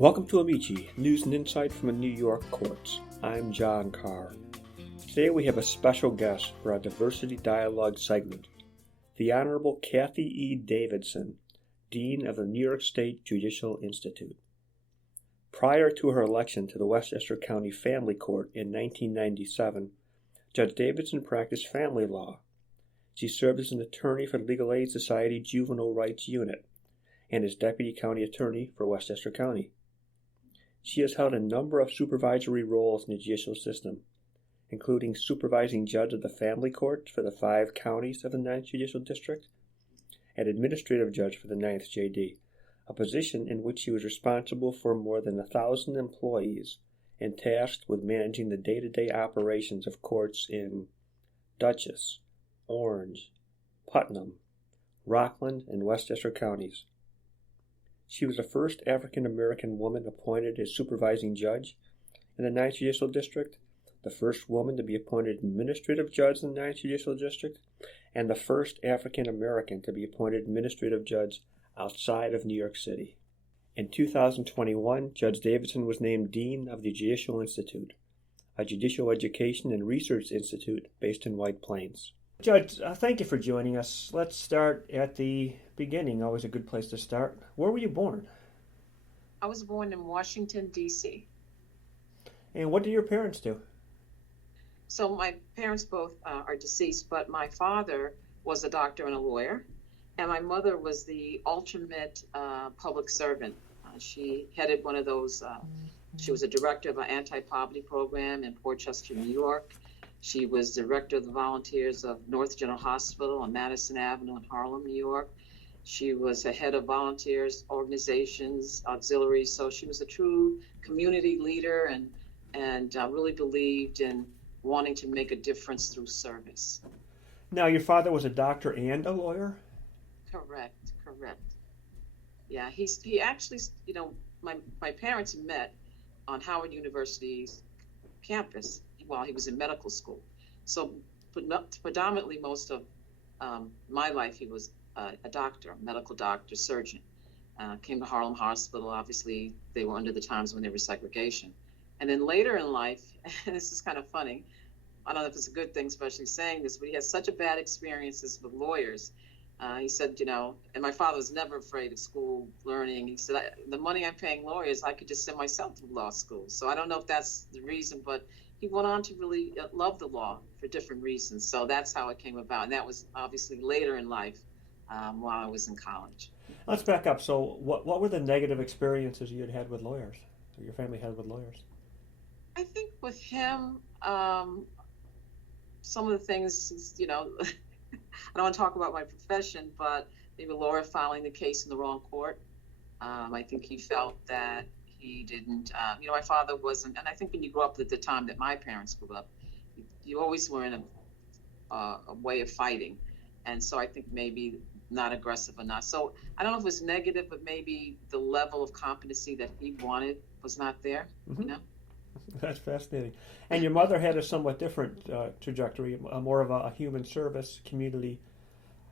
Welcome to Amici, news and insight from the New York courts. I'm John Carr. Today we have a special guest for our Diversity Dialogue segment, the Honorable Kathie E. Davidson, Dean of the New York State Judicial Institute. Prior to her election to the Westchester County Family Court in 1997, Judge Davidson practiced family law. She served as an attorney for the Legal Aid Society Juvenile Rights Unit and as Deputy County Attorney for Westchester County. She has held a number of supervisory roles in the judicial system, including Supervising Judge of the Family Court for the 5 counties of the 9th Judicial District and Administrative Judge for the 9th JD, a position in which she was responsible for more than 1,000 employees and tasked with managing the day-to-day operations of courts in Dutchess, Orange, Putnam, Rockland, and Westchester counties. She was the first African-American woman appointed as supervising judge in the 9th Judicial District, the first woman to be appointed administrative judge in the 9th Judicial District, and the first African-American to be appointed administrative judge outside of New York City. In 2021, Judge Davidson was named Dean of the Judicial Institute, a judicial education and research institute based in White Plains. Judge, thank you for joining us. Let's start at the beginning. Always a good place to start. Where were you born? I was born in Washington, D.C. And what did your parents do? So my parents both are deceased, but my father was a doctor and a lawyer, and my mother was the ultimate public servant. She headed one of those, she was a director of an anti-poverty program in Port Chester, New York. She was director of the volunteers of North General Hospital on Madison Avenue in Harlem, New York. She was a head of volunteers, organizations, auxiliaries. So she was a true community leader and really believed in wanting to make a difference through service. Now, your father was a doctor and a lawyer? Correct. Yeah, he actually, my parents met on Howard University's campus while he was in medical school. So predominantly most of my life, he was a doctor, medical doctor, surgeon. Came to Harlem Hospital. Obviously, they were under the times when there was segregation. And then later in life, and this is kind of funny, I don't know if it's a good thing, especially saying this, but he had such a bad experiences with lawyers. He said, and my father was never afraid of school learning. He said, the money I'm paying lawyers, I could just send myself to law school. So I don't know if that's the reason, but he went on to really love the law for different reasons. So that's how it came about. And that was obviously later in life while I was in college. Let's back up. So what were the negative experiences you had with lawyers, or your family had with lawyers? I think with him, some of the things, I don't want to talk about my profession, but maybe a lawyer filing the case in the wrong court. I think he felt that he didn't, my father wasn't, and I think when you grew up at the time that my parents grew up, you always were in a way of fighting. And so I think maybe not aggressive enough. So I don't know if it was negative, but maybe the level of competency that he wanted was not there, That's fascinating. And your mother had a somewhat different trajectory, more of a human service, community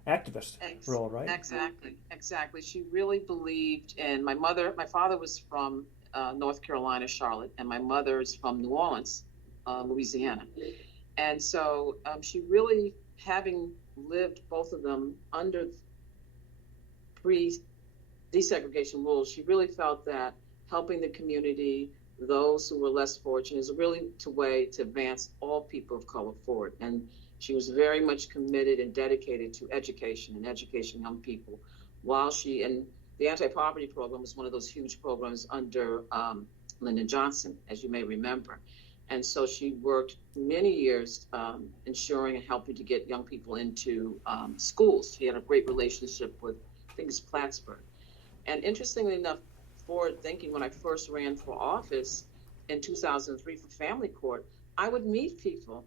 activist role, right? Exactly. She really believed in my father was from North Carolina, Charlotte, and my mother is from New Orleans, Louisiana. And so she really, having lived both of them under pre-desegregation rules, she really felt that helping the community, those who were less fortunate, is really a way to advance all people of color forward. And she was very much committed and dedicated to education and educating young people. And the anti-poverty program was one of those huge programs under Lyndon Johnson, as you may remember. And so she worked many years ensuring and helping to get young people into schools. She had a great relationship with, I think it's Plattsburgh. And interestingly enough, forward thinking, when I first ran for office in 2003 for family court, I would meet people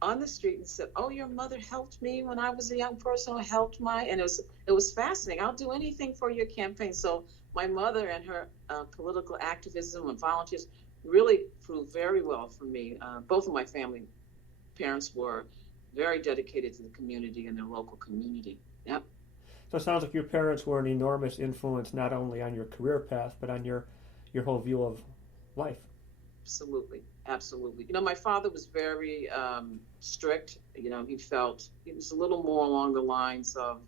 on the street and said, "Oh, your mother helped me when I was a young person, or helped and it was fascinating. I'll do anything for your campaign." So my mother and her political activism and volunteers really proved very well for me. Both of my family parents were very dedicated to the community and their local community. Yep. So it sounds like your parents were an enormous influence not only on your career path, but on your your whole view of life. Absolutely, absolutely. My father was very strict. He felt he was a little more along the lines of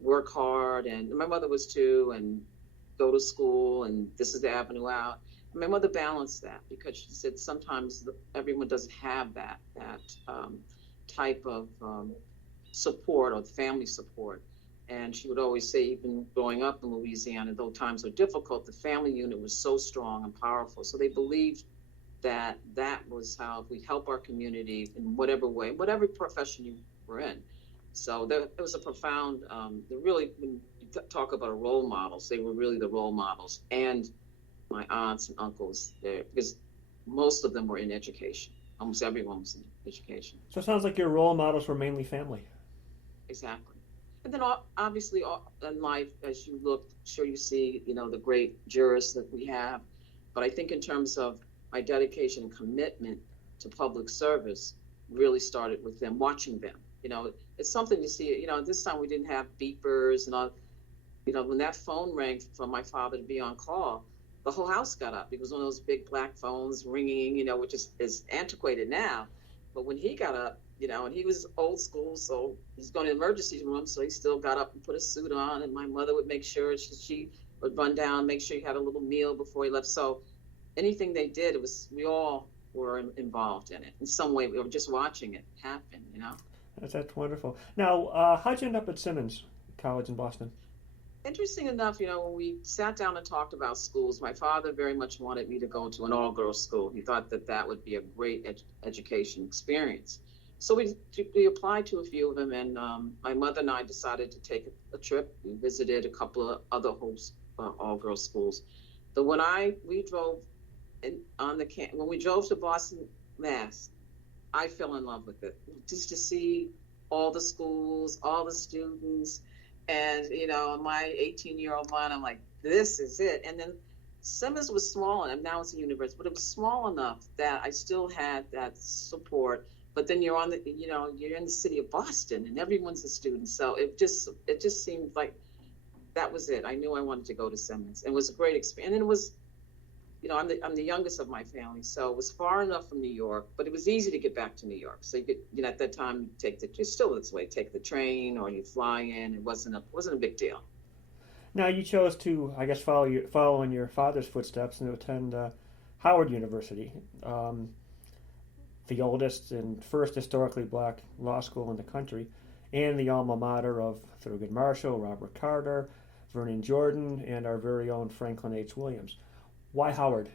work hard, and my mother was too, and go to school, and this is the avenue out. And my mother balanced that because she said sometimes everyone doesn't have that type of support or family support. And she would always say, even growing up in Louisiana, though times were difficult, the family unit was so strong and powerful. So they believed that was how, if we help our community in whatever way, whatever profession you were in. So there was a profound, really, when you talk about role models, they were really the role models. And my aunts and uncles there, because most of them were in education. Almost everyone was in education. So it sounds like your role models were mainly family. Exactly. And then obviously in life, as you look, sure you see, the great jurists that we have. But I think in terms of my dedication and commitment to public service really started with them, watching them. It's something to see, this time we didn't have beepers and all. When that phone rang for my father to be on call, the whole house got up. It was one of those big black phones ringing, which is antiquated now. But when he got up, and he was old school, so he's going to the emergency room, so he still got up and put a suit on, and my mother would make sure she would run down, make sure he had a little meal before he left. So anything they did, we all were involved in it in some way. We were just watching it happen, That's wonderful. Now, how'd you end up at Simmons College in Boston? Interesting enough, when we sat down and talked about schools, my father very much wanted me to go to an all-girls school. He thought that would be a great education experience. So we applied to a few of them, and my mother and I decided to take a trip. We visited a couple of other all-girls schools. But when we drove when we drove to Boston, Mass, I fell in love with it. Just to see all the schools, all the students, and my 18-year-old mind, I'm like, this is it. And then Simmons was small, and now it's a university, but it was small enough that I still had that support. But then you're you're in the city of Boston, and everyone's a student. So it just seemed like that was it. I knew I wanted to go to Simmons, and it was a great experience. And it was, I'm the youngest of my family, so it was far enough from New York, but it was easy to get back to New York. So you could, at that time, take the train, or you fly in. It wasn't a big deal. Now you chose to, I guess, follow in your father's footsteps and attend Howard University. The oldest and first historically black law school in the country, and the alma mater of Thurgood Marshall, Robert Carter, Vernon Jordan, and our very own Franklin H. Williams. Why Howard?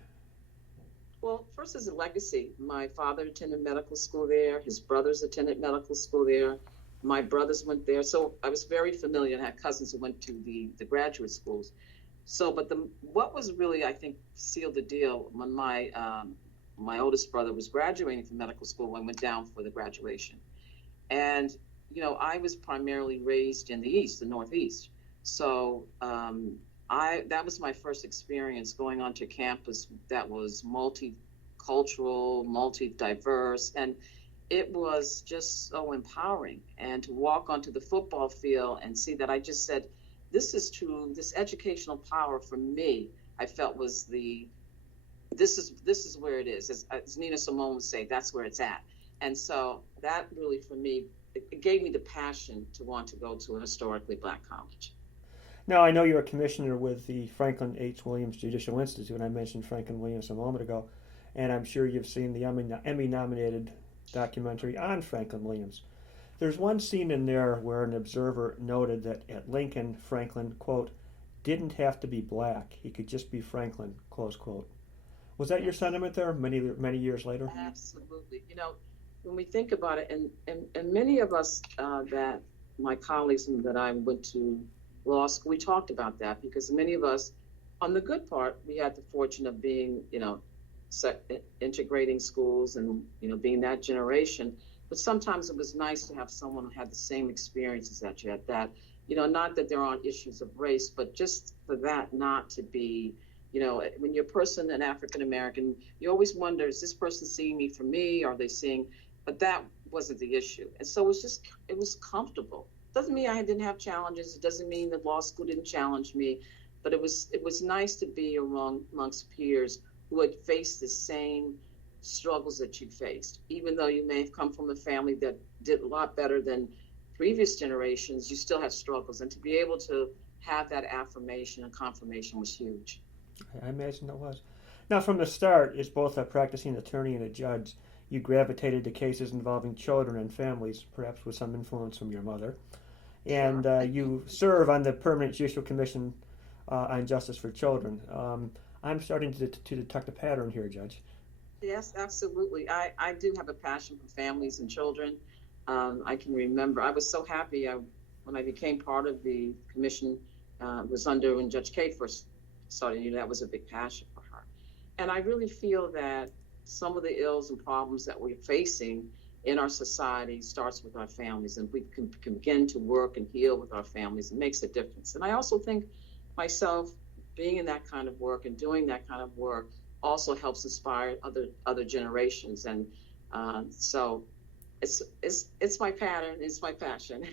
Well, first as a legacy. My father attended medical school there. His brothers attended medical school there. My brothers went there. So I was very familiar and had cousins who went to the graduate schools. So, but what was really, I think, sealed the deal when my oldest brother was graduating from medical school when I went down for the graduation. And, I was primarily raised in the Northeast. So that was my first experience going onto campus that was multicultural, multi-diverse, and it was just so empowering. And to walk onto the football field and see that, I just said, this is true, this educational power for me, I felt was this is where it is. As Nina Simone would say, that's where it's at. And so that really, for me, it gave me the passion to want to go to a historically black college. Now, I know you're a commissioner with the Franklin H. Williams Judicial Institute, and I mentioned Franklin Williams a moment ago, and I'm sure you've seen the Emmy-nominated documentary on Franklin Williams. There's one scene in there where an observer noted that at Lincoln, Franklin, quote, didn't have to be black. He could just be Franklin, close quote. Was that your sentiment there many years later? Absolutely. When we think about it, and many of us that my colleagues and that I went to law school, we talked about that, because many of us, on the good part, we had the fortune of being, integrating schools and, being that generation. But sometimes it was nice to have someone who had the same experiences that you had, that, not that there aren't issues of race, but just for that not to be, when you're a person, an African-American, you always wonder, is this person seeing me for me? Are they seeing, but that wasn't the issue. And so it was comfortable. Doesn't mean I didn't have challenges. It doesn't mean that law school didn't challenge me, But it was nice to be amongst peers who had faced the same struggles that you faced. Even though you may have come from a family that did a lot better than previous generations, you still had struggles. And to be able to have that affirmation and confirmation was huge. I imagine it was. Now, from the start, as both a practicing attorney and a judge, you gravitated to cases involving children and families, perhaps with some influence from your mother. And you serve on the Permanent Judicial Commission on Justice for Children. I'm starting to detect a pattern here, Judge. Yes, absolutely. I do have a passion for families and children. I can remember, I was so happy when I became part of the commission, was under when Judge K first started, that was a big passion for her. And I really feel that some of the ills and problems that we're facing in our society starts with our families, and we can begin to work and heal with our families. It makes a difference. And I also think myself being in that kind of work and doing that kind of work also helps inspire other generations. And so it's my pattern, it's my passion.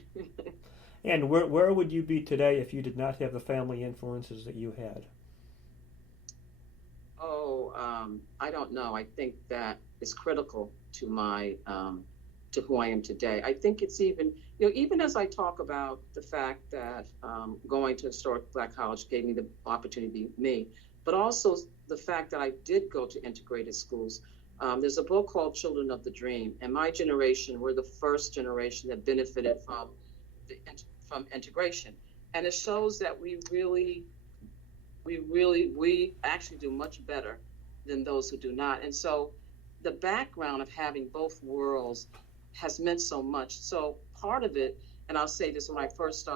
And where would you be today if you did not have the family influences that you had? I don't know. I think that is critical to my to who I am today. I think it's even as I talk about the fact that going to historic Black college gave me the opportunity to be me, but also the fact that I did go to integrated schools. There's a book called Children of the Dream, and my generation were the first generation that benefited from integration, and it shows that we actually do much better than those who do not. And so the background of having both worlds has meant so much. So part of it, and I'll say this, when I first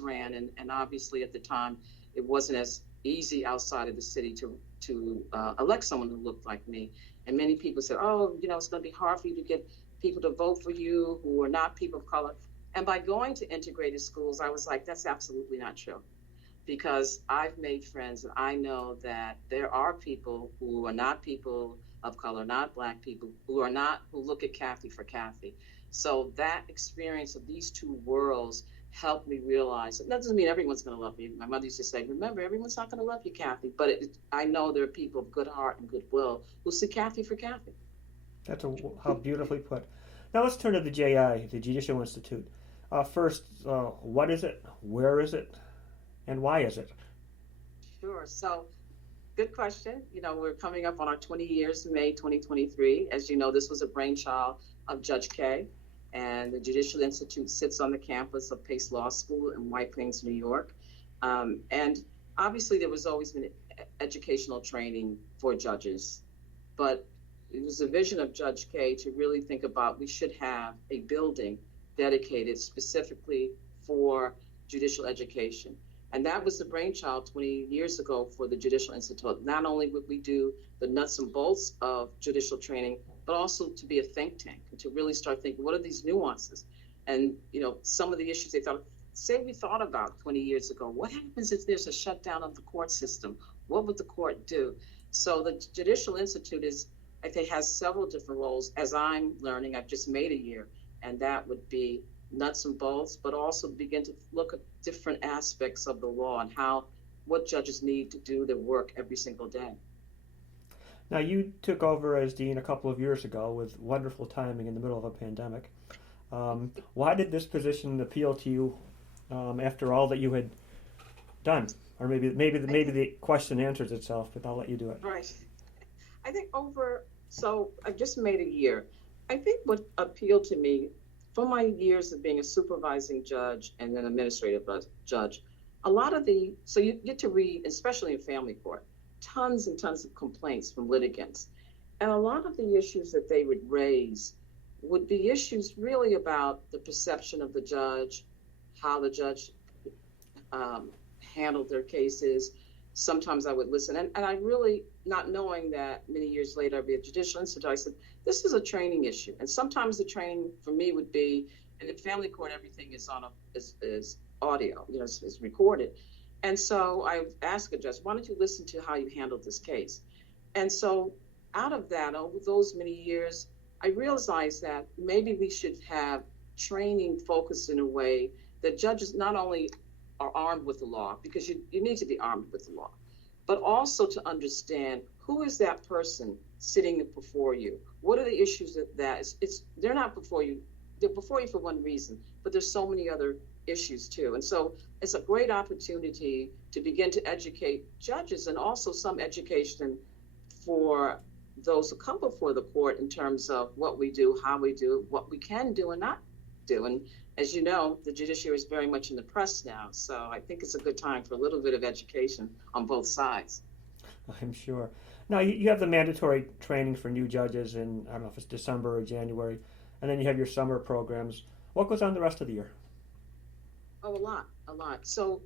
ran, and obviously at the time it wasn't as easy outside of the city to elect someone who looked like me. And many people said, oh, it's going to be hard for you to get people to vote for you who are not people of color. And by going to integrated schools, I was like, that's absolutely not true. Because I've made friends, and I know that there are people who are not people of color, not Black people, who look at Kathie for Kathie. So that experience of these two worlds helped me realize that doesn't mean everyone's going to love you. My mother used to say, remember, everyone's not going to love you, Kathie. But I know there are people of good heart and goodwill who see Kathie for Kathie. That's how beautifully put. Now let's turn to the JI, the Judicial Institute. First, what is it? Where is it? And why is it? Sure. So, good question. We're coming up on our 20 years in May 2023. As you know, this was a brainchild of Judge K, and the Judicial Institute sits on the campus of Pace Law School in White Plains, New York. And obviously, there was always been educational training for judges, but it was a vision of Judge K to really think about we should have a building dedicated specifically for judicial education. And that was the brainchild 20 years ago for the Judicial Institute. Not only would we do the nuts and bolts of judicial training, but also to be a think tank and to really start thinking, what are these nuances? And, some of the issues we thought about 20 years ago. What happens if there's a shutdown of the court system? What would the court do? So the Judicial Institute has several different roles. As I'm learning, I've just made a year, and that would be nuts and bolts, but also begin to look at different aspects of the law and what judges need to do their work every single day. Now, you took over as dean a couple of years ago with wonderful timing in the middle of a pandemic. Why did this position appeal to you after all that you had done? Or maybe the question answers itself, but I'll let you do it. Right. I think so I've just made a year. I think what appealed to me from my years of being a supervising judge and then administrative judge, so you get to read, especially in family court, tons and tons of complaints from litigants. And a lot of the issues that they would raise would be issues really about the perception of the judge, how the judge handled their cases. Sometimes I would listen. And I really, not knowing that many years later I'd be at Judicial Institute, I said, this is a training issue. And sometimes the training for me would be, and in family court, everything is is audio, is recorded. And so I asked a judge, why don't you listen to how you handled this case? And so out of that, over those many years, I realized that maybe we should have training focused in a way that judges not only are armed with the law, because you need to be armed with the law, but also to understand who is that person sitting before you. What are the issues they're not before you, they're before you for one reason, but there's so many other issues too. And so it's a great opportunity to begin to educate judges, and also some education for those who come before the court in terms of what we do, how we do, what we can do and not do. And as you know, the judiciary is very much in the press now, so I think it's a good time for a little bit of education on both sides. I'm sure. Now, you have the mandatory training for new judges in, I don't know if it's December or January, and then you have your summer programs. What goes on the rest of the year? Oh, a lot. So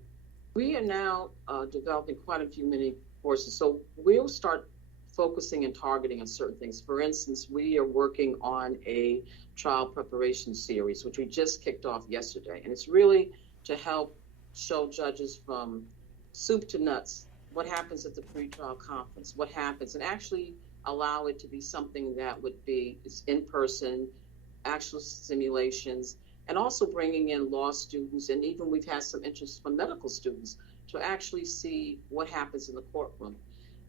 we are now developing quite a few many courses. So we'll start focusing and targeting on certain things. For instance, we are working on a trial preparation series, which we just kicked off yesterday. And it's really to help show judges from soup to nuts what happens at the pretrial conference, what happens, and actually allow it to be something that would be in person, actual simulations, and also bringing in law students, and even we've had some interest from medical students to actually see what happens in the courtroom.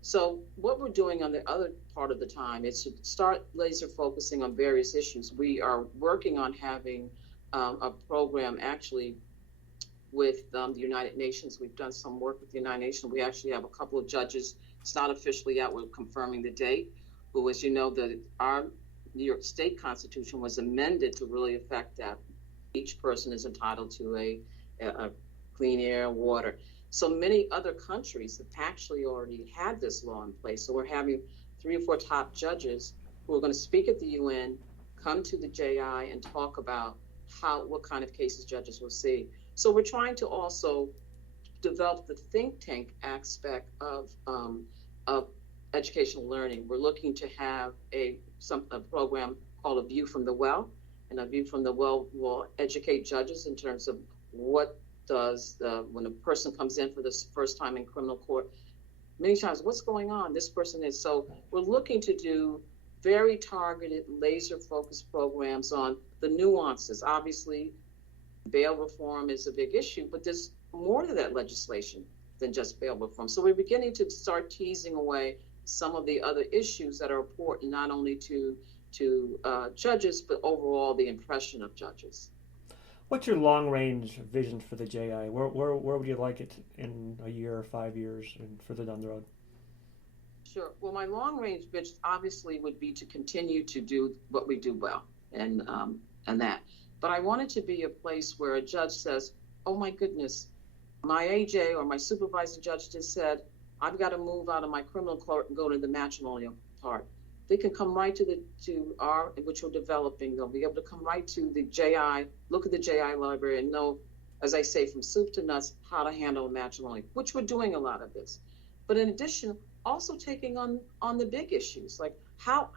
So what we're doing on the other part of the time is to start laser focusing on various issues. We are working on having a program actually with the United Nations. We've done some work with the United Nations. We actually have a couple of judges. It's not officially out. We're confirming the date. Who, as you know, our New York State Constitution was amended to really affect that each person is entitled to a clean air, water. So many other countries have actually already had this law in place. So we're having 3 or 4 top judges who are going to speak at the UN, come to the JI, and talk about what kind of cases judges will see. So we're trying to also develop the think tank aspect of educational learning. We're looking to have a program called A View from the Well, and A View from the Well will educate judges in terms of what does when a person comes in for the first time in criminal court, many times what's going on, this person is. So we're looking to do very targeted, laser focused programs on the nuances. Obviously, bail reform is a big issue, but there's more to that legislation than just bail reform. So we're beginning to start teasing away some of the other issues that are important, not only to judges, but overall the impression of judges. What's your long-range vision for the JI? Where would you like it in a year or 5 years and further down the road? Sure. Well, my long-range vision obviously would be to continue to do what we do well, and that. But I want it to be a place where a judge says, "Oh my goodness, my AJ or my supervising judge just said I've got to move out of my criminal court and go to the matrimonial part." They can come right to our, which we're developing. They'll be able to come right to the JI, look at the JI library, and know, as I say, from soup to nuts, how to handle a matrimony, which we're doing a lot of this. But in addition, also taking on the big issues, like how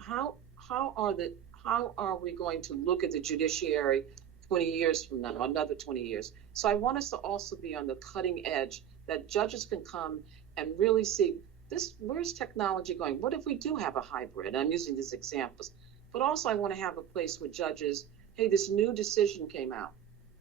are we going to look at the judiciary 20 years from now, another 20 years? So I want us to also be on the cutting edge, that judges can come and really see where's technology going? What if we do have a hybrid? I'm using these examples. But also I want to have a place where judges, hey, this new decision came out.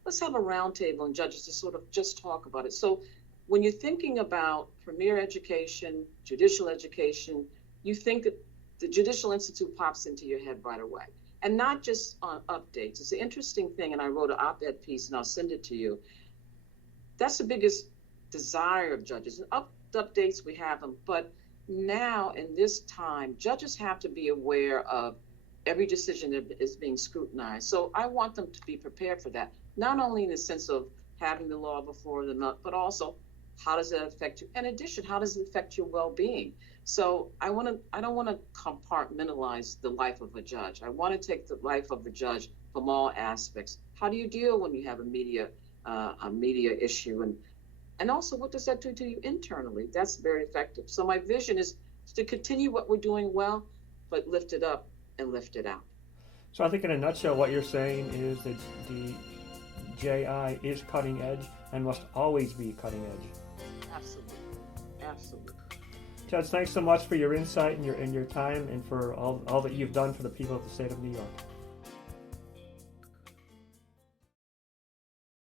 Let's have a roundtable and judges to sort of just talk about it. So when you're thinking about premier education, judicial education, you think that the Judicial Institute pops into your head right away. And not just on updates. It's an interesting thing, and I wrote an op-ed piece, and I'll send it to you. That's the biggest desire of judges. And updates, we have them, but now in this time, judges have to be aware of every decision that is being scrutinized. So I want them to be prepared for that, not only in the sense of having the law before them, but also how does that affect you? In addition, how does it affect your well-being? So I don't want to compartmentalize the life of a judge. I want to take the life of the judge from all aspects. How do you deal when you have a media issue, and also, what does that do to you internally? That's very effective. So my vision is to continue what we're doing well, but lift it up and lift it out. So I think in a nutshell, what you're saying is that the JI is cutting edge and must always be cutting edge. Absolutely. Absolutely. Judge, thanks so much for your insight and your time and for all that you've done for the people of the state of New York.